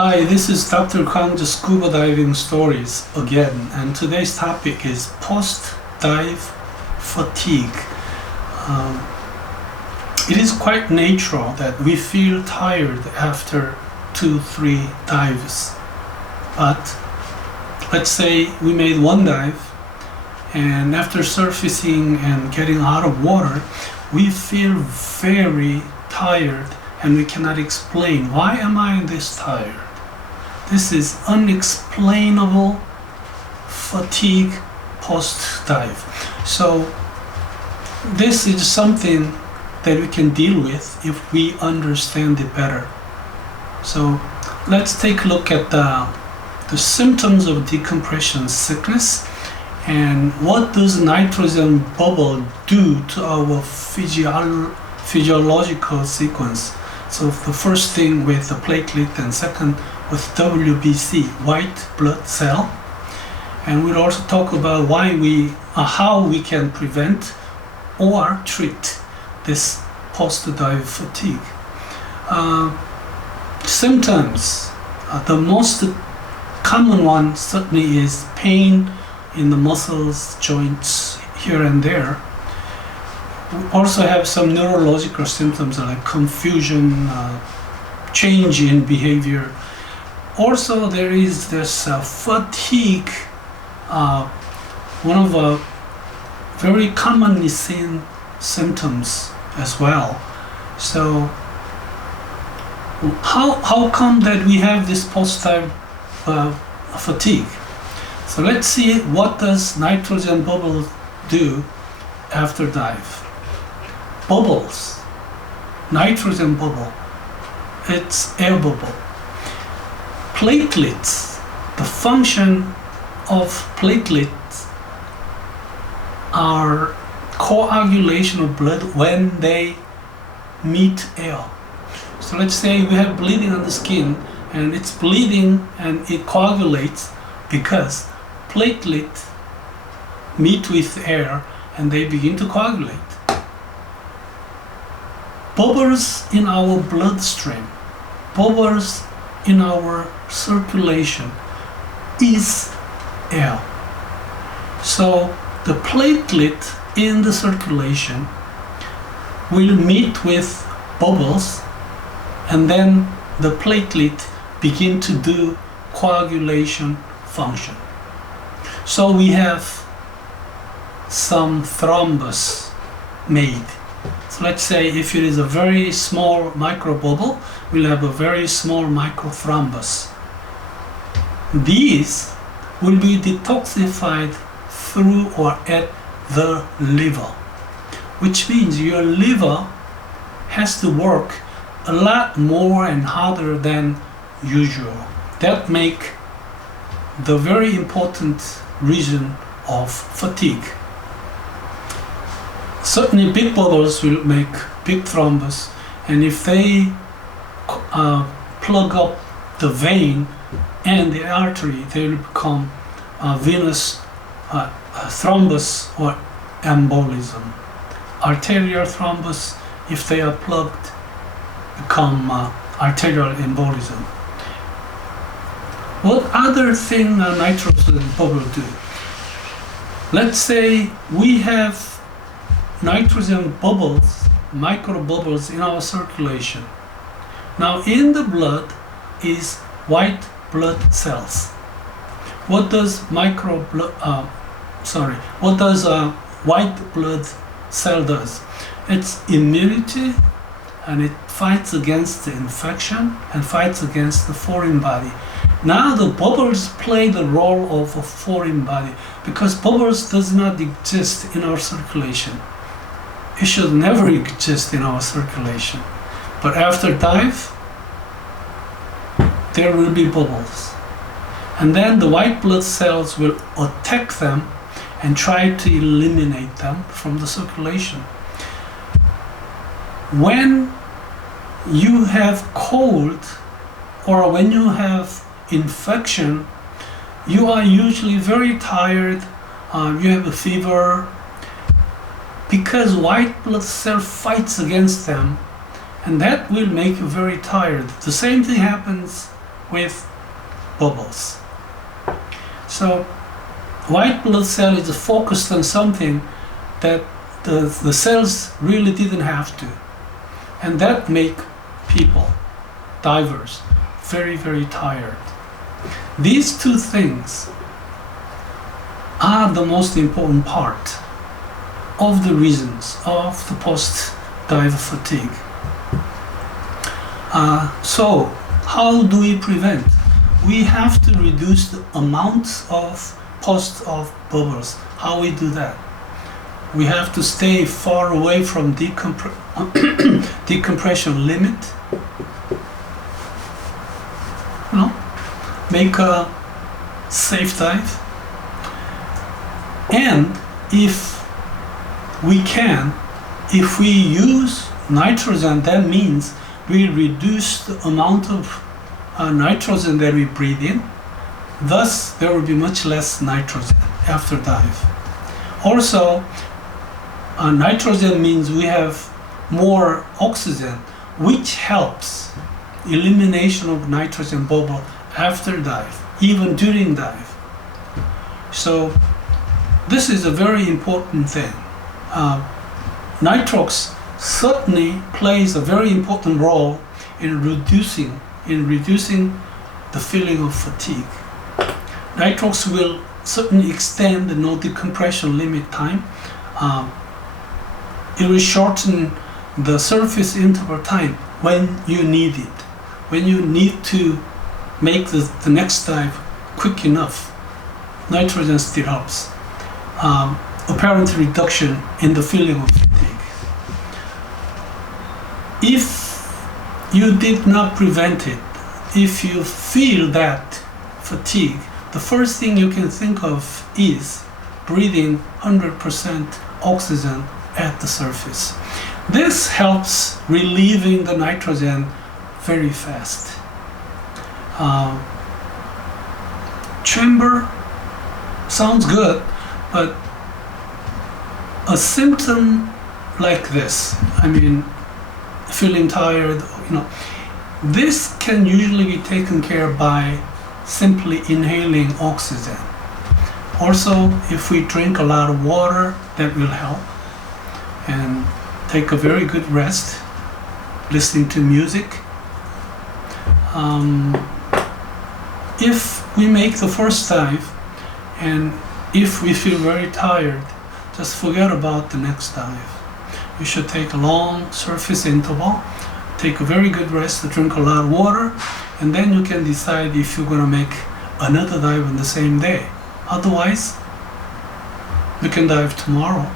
Hi, this is Dr. Kang, the Scuba Diving Stories again, and today's topic is post-dive fatigue. It is quite natural that we feel tired after 2-3 dives, but let's say we made one dive and after surfacing and getting out of water, we feel very tired and we cannot explain, why am I this tired? This is unexplainable fatigue post-dive. So this is something that we can deal with if we understand it better. So let's take a look at the symptoms of decompression sickness and what does nitrogen bubble do to our physiological sequence. So the first thing with the platelet and second with WBC, white blood cell. And we'll also talk about how we can prevent or treat this post-dive fatigue. Symptoms, the most common one certainly is pain in the muscles, joints here and there. We also have some neurological symptoms like confusion, change in behavior. Also there is this fatigue, one of the very commonly seen symptoms as well. So how come that we have this post-dive fatigue? So let's see, what does nitrogen bubble do after dive? Bubbles, nitrogen bubble, it's air bubble. Platelets, the function of platelets are coagulation of blood when they meet air. So let's say we have bleeding on the skin and it's bleeding and it coagulates because platelets meet with air and they begin to coagulate. Bubbles in our bloodstream, bubbles in our circulation is air. So the platelet in the circulation will meet with bubbles and then the platelet begin to do coagulation function. So we have some thrombus made. So let's say if it is a very small microbubble, we'll have a very small microthrombus. These will be detoxified through or at the liver, which means your liver has to work a lot more and harder than usual. That make the very important reason of fatigue. Certainly big bubbles will make big thrombus, and if they plug up the vein and the artery, they will become venous thrombus or embolism. Arterial thrombus, if they are plugged, become arterial embolism. What other thing nitrogen bubble do? Let's say we have nitrogen bubbles, micro bubbles in our circulation. Now in the blood is white blood cells. What does white blood cell does? It's immunity, and it fights against the infection and fights against the foreign body. Now the bubbles play the role of a foreign body because bubbles does not exist in our circulation. It should never exist in our circulation. But after dive, there will be bubbles. And then the white blood cells will attack them and try to eliminate them from the circulation. When you have cold or when you have infection, you are usually very tired, you have a fever, because white blood cell fights against them, and that will make you very tired. The same thing happens with bubbles. So white blood cell is focused on something that the cells really didn't have to, and that make people, divers, very, very tired. These two things are the most important part of the reasons of the post-dive fatigue. So how do we prevent? We have to reduce the amount of post-off bubbles. How we do that? We have to stay far away from decompression limit. Make a safe dive. And if we can, if we use nitrogen, that means we reduce the amount of nitrogen that we breathe in. Thus, there will be much less nitrogen after dive. Also, nitrogen means we have more oxygen, which helps elimination of nitrogen bubble after dive, even during dive. So this is a very important thing. Nitrox certainly plays a very important role in reducing the feeling of fatigue. Nitrox will certainly extend the no decompression limit time. It will shorten the surface interval time when you need it. When you need to make the next dive quick enough, nitrogen still helps. Apparent reduction in the feeling of fatigue. If you did not prevent it, if you feel that fatigue, the first thing you can think of is breathing 100% oxygen at the surface. This helps relieving the nitrogen very fast. Chamber sounds good, but a symptom like this, feeling tired, this can usually be taken care of by simply inhaling oxygen. Also, if we drink a lot of water, that will help. And take a very good rest, listening to music. If we make the first dive, and if we feel very tired, just forget about the next dive. You should take a long surface interval, take a very good rest, drink a lot of water, and then you can decide if you're going to make another dive on the same day. Otherwise, we can dive tomorrow.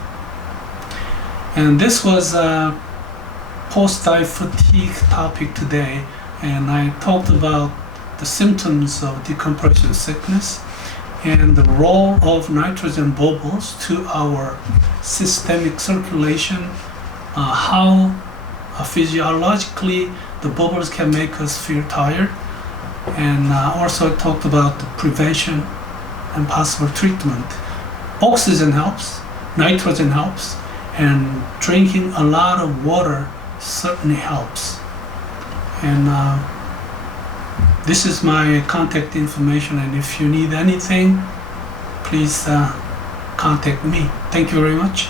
And this was a post-dive fatigue topic today, and I talked about the symptoms of decompression sickness and the role of nitrogen bubbles to our systemic circulation, how physiologically the bubbles can make us feel tired, and also talked about the prevention and possible treatment. Oxygen helps, nitrogen helps, and drinking a lot of water certainly helps. And this is my contact information, and if you need anything, please contact me. Thank you very much.